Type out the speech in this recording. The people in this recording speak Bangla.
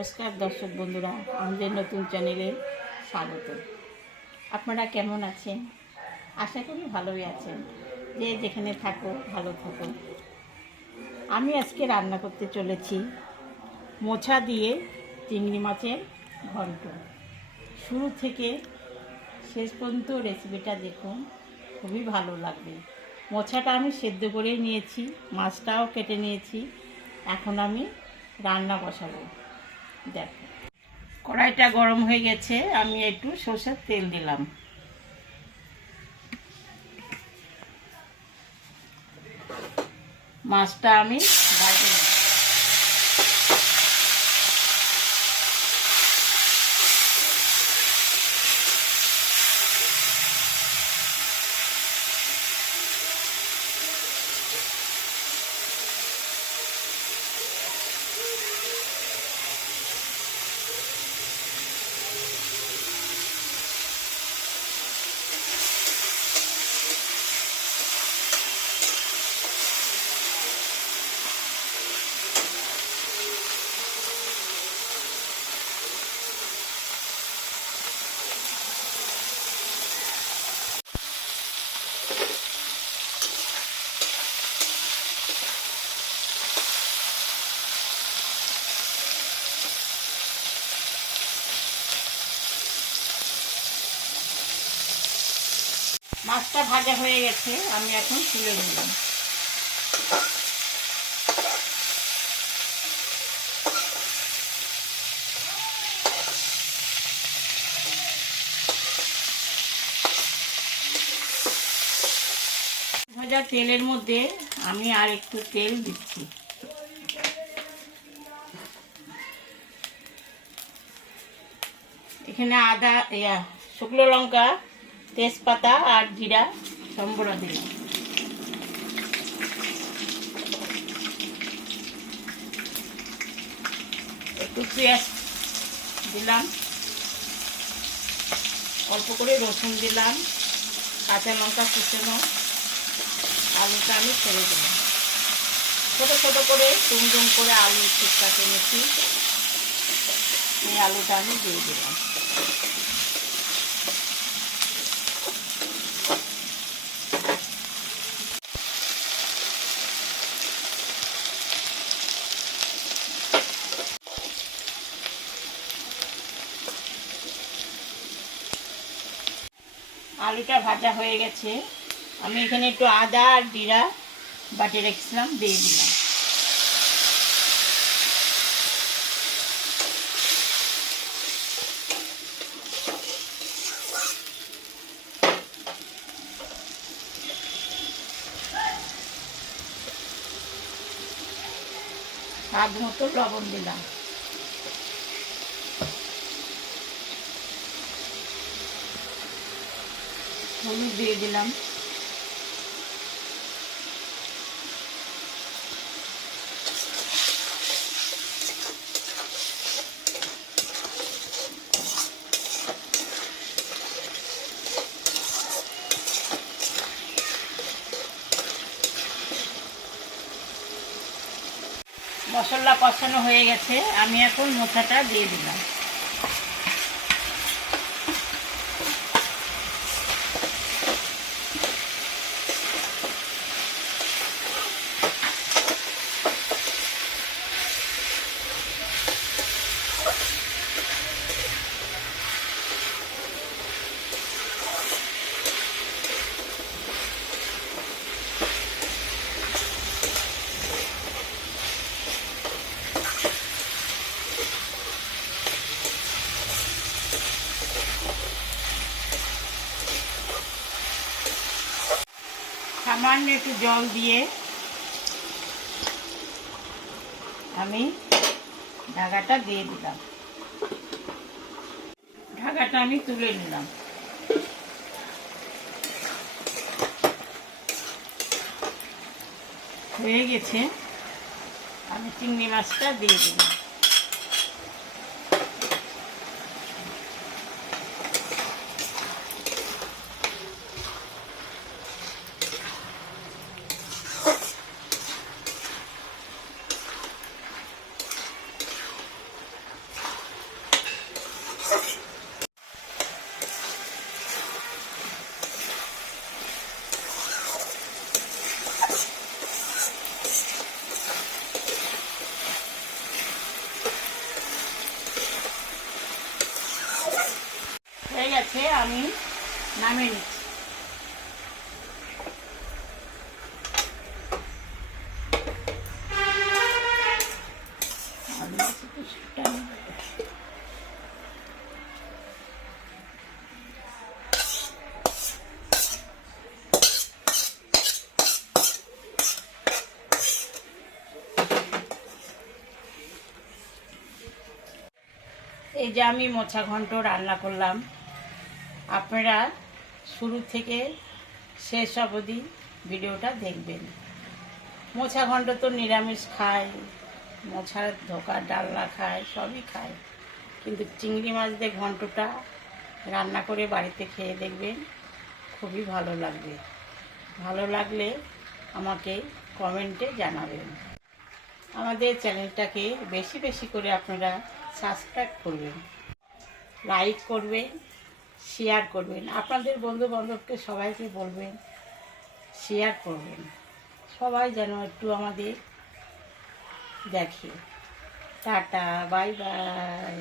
নমস্কার দর্শক বন্ধুরা, আমাদের নতুন চ্যানেলে স্বাগত। আপনারা কেমন আছেন? আশা করি ভালোই আছেন। যে যেখানে থাকো ভালো থাকো। আমি আজকে রান্না করতে চলেছি মোচা দিয়ে চিংড়ি মাছের ঘন্ট। শুরু থেকে শেষ পর্যন্ত রেসিপিটা দেখুন, খুবই ভালো লাগবে। মোচাটা আমি সেদ্ধ করে নিয়েছি, মাছটাও কেটে নিয়েছি। এখন আমি রান্না বসাবো। দেখো, কড়াইটা গরম হয়ে গেছে, আমি একটু সরষের তেল দিলাম। মাছটা আমি ভাজি নেব। মাছটা ভাজা হয়ে গেছে, আমি এখন তুলে নিলাম। ভাজা তেলের মধ্যে আমি আর একটু তেল দিচ্ছি। এখানে আদা, শুকনো লঙ্কা, তেজপাতা আর জিরা সম্বরা দিলাম। একটু পেঁয়াজ দিলাম, অল্প করে রসুন দিলাম, কাঁচা লঙ্কা কুচানো, আলুটা আমি ছেড়ে দিলাম। ছোটো ছোটো করে টুমটুম করে আলু ঠিক কাটে নিচ্ছি। এই আলুটা আমি দিয়ে দিলাম। আলুটা ভাজা হয়ে গেছে, আমি এখানে একটু আদা আর জিরা বাটি রেখেছিলাম দিয়ে দিলাম। স্বাদ মতো লবণ দিলাম। হলুদ দিয়ে দিলাম। মশলা কষানো হয়ে গেছে, আমি এখন মোচাটা দিয়ে দিলাম। সামান্য একটু জল দিয়ে আমি ঢাকাটা দিয়ে দিলাম। ঢাকাটা আমি তুলে নিলাম। হয়ে গেছে, আমি চিংড়ি মাছটা দিয়ে দিলাম। হয়ে গেছে, আমি নামিয়ে নিচ্ছি। এই যে আমি মোচা ঘন্ট রান্না করলাম, আপনারা শুরু থেকে শেষ অবধি ভিডিওটা দেখবেন। মোচা ঘন্ট তো নিরামিষ খায়, মোছার ধোকা ডালনা খায়, সবই খায়, কিন্তু চিংড়ি মাছ দিয়ে ঘন্টটা রান্না করে বাড়িতে খেয়ে দেখবেন, খুবই ভালো লাগবে। ভালো লাগলে আমাকে কমেন্টে জানাবেন। আমাদের চ্যানেলটাকে বেশি বেশি করে আপনারা সাবস্ক্রাইব করবেন, লাইক করবেন, শেয়ার করবেন, আপনাদের বন্ধু বান্ধবকে সবাইকে বলবেন, শেয়ার করবেন, সবাই যেন একটু আমাদের দেখে। Tata, bye bye.